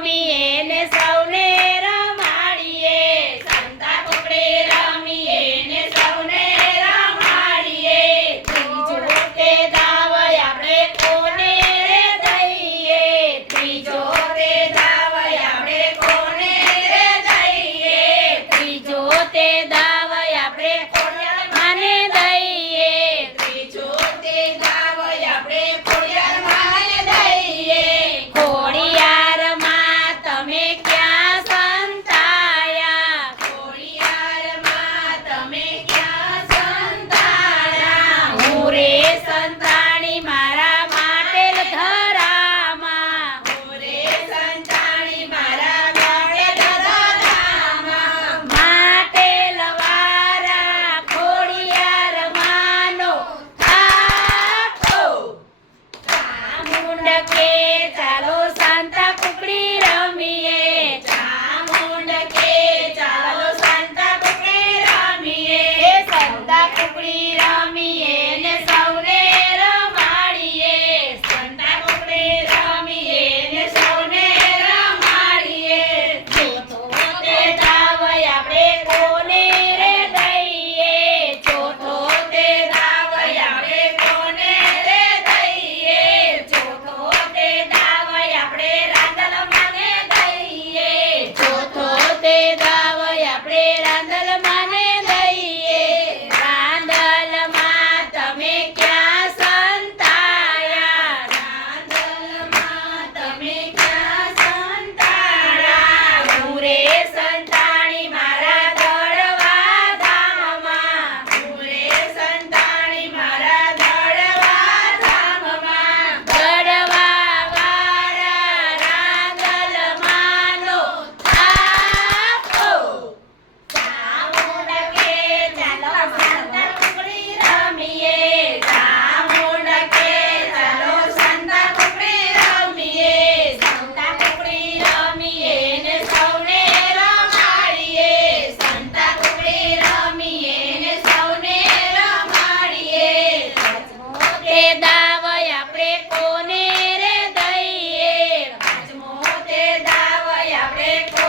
me કે ચાલો Santa કુકડી રમીએ. ચામુંડ કે ચાલો સાંતા કુકડી રમીએ. સાંતા કુકડી રમીએ. આપણે